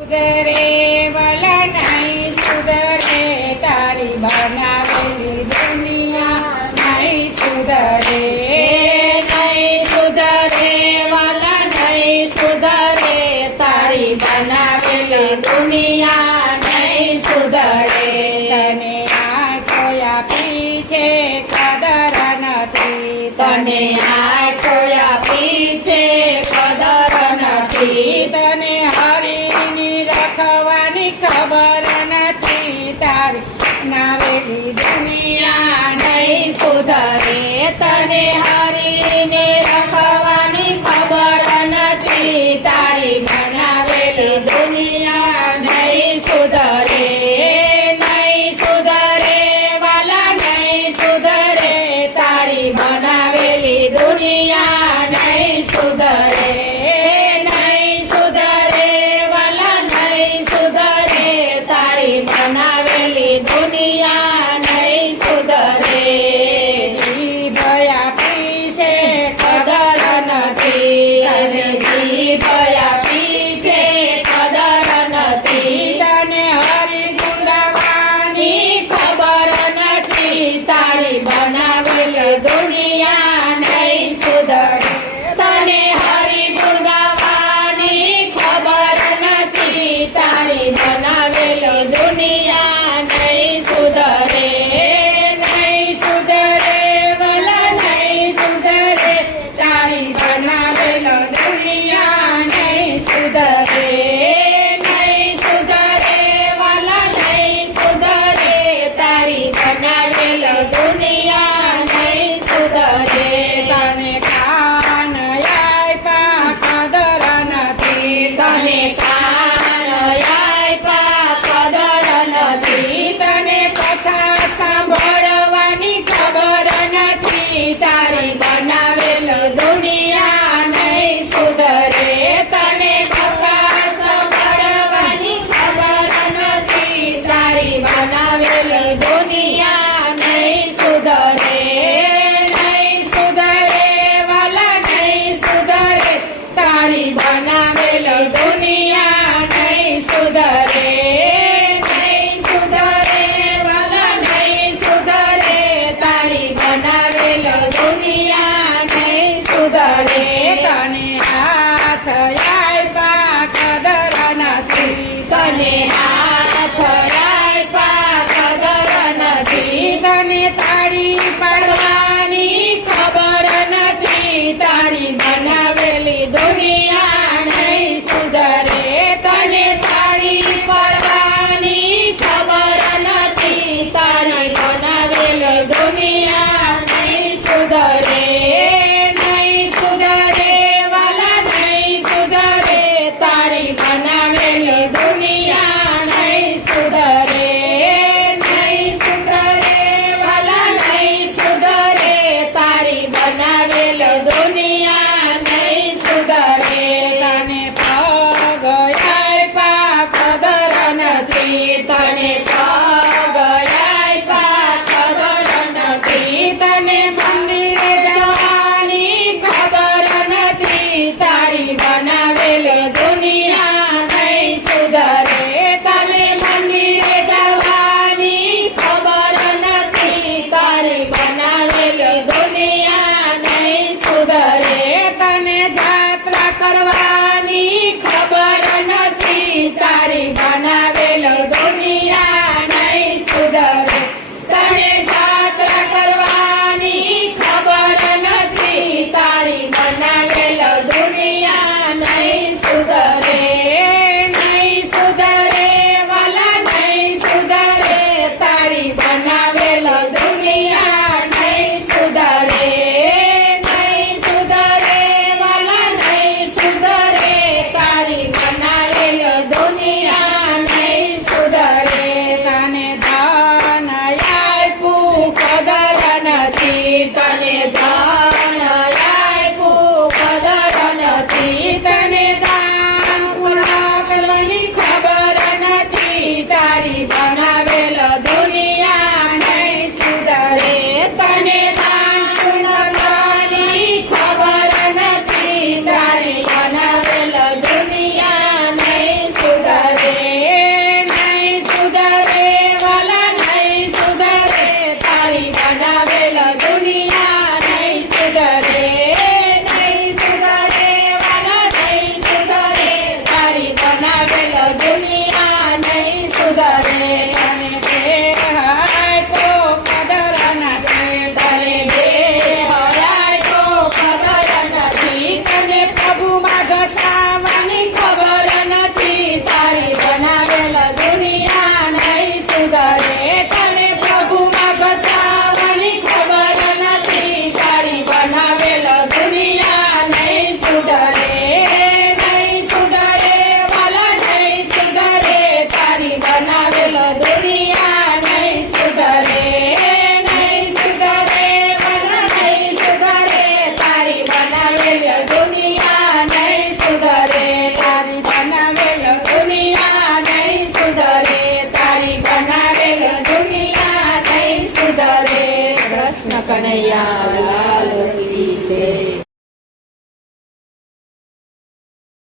સુધરે વાલા નહીં સુધરે, તારી બનાવેલી દુનિયા નહીં સુધરે. નહીં સુધરે વાલા નહીં સુધરે, તારી બનાવેલી દુનિયા નહીં સુધરે. તને આંખો આપી છે કદર નથી, તને આંખો આપી છે કદર નથી. તને હરીની રખવાની ખબર નથી, તારી બનાવેલી દુનિયા નહીં સુધરે. તને હરીને રખવાની ખબર નથી, તારી બનાવેલી દુનિયા નહીં સુધરે. નહીં સુધરે વાલા નહીં સુધરે, તારી બનાવેલી દુનિયા નહીં સુધરે. નહીં સુધરે વાલા નહીં સુધરે, તારી બનાવેલી દુનિયા નહીં સુધરે. જીભ આપી છે કદર નથી, અને જીભ આપી છે કદર નથી. તને હરી ગુંગાવાની ખબર નથી, તારી બનાવેલી દુનિયા નહીં સુધરે. તને હરી ગુણ ગાવાની ખબર નથી, તારી બનાવેલી દુનિયા નહીં સુધરે. નહીં સુધરે વાલા નહીં સુધરે, તારી બનાવેલી દુનિયા નહીં સુધરે. નહીં સુધરે વાલા નહીં સુધરે, તારી બનાવેલી દુનિયા નહીં સુધરે. તને કાન આપ્યા કદર નથી, તને કાન આપ્યા કદર નથી. તને કથા સાંભળવાની ખબર નથી, તારી બનાવેલી દુનિયા નહીં સુધરે. તને કથા સાંભળવાની ખબર નથી, તારી બનાવેલી દુનિયા નહીં સુધરે. નહીં સુધરે વાલા નહીં સુધરે, તારી બનાવેલી દુનિયા નહીં સુધરે. નહીં સુધરે વાલા નહીં સુધરે, તારી બનાવેલી દુનિયા નહીં સુધરે. તને હાથ આપ્યા કદર નથી, તને હાથ આપ્યા કદર નથી. તને તાળી પડવાની ખબર નથી, તારી બનાવેલી દુનિયા નહીં સુધરે. તને તાળી પડવાની ખબર નથી, તારી બનાવેલી દુનિયા નહીં સુધરે. નહીં સુધરે વાલા નહીં સુધરે, તારી બનાવેલી દુનિયા બનાવેલ દુનિયા નહીં સુધરે તને દેહ આપ્યો કદર નથી. તને દેહ આપ્યો કદર નથી તને પ્રભુમાં ઘસાવાની ખબર નથી તારી બનાવેલ દુનિયા નહીં સુધરે તને પ્રભુમાં ઘસાવાની ખબર નથી તારી બનાવેલ દુનિયા નહીં સુધરે નહીં સુધરે વાલા નહીં સુધરે તારી બનાવેલ દુનિયા નહીં સુધરે નહીં સુધરે વાલા નહીં સુધરે તારી બનાવેલ દુનિયા નહીં સુધરે તારી બનાવેલ દુનિયા નહીં સુધરે તારી બનાવેલ દુનિયા નહીં સુધરે કૃષ્ણ કનૈયા લાલ કી જય.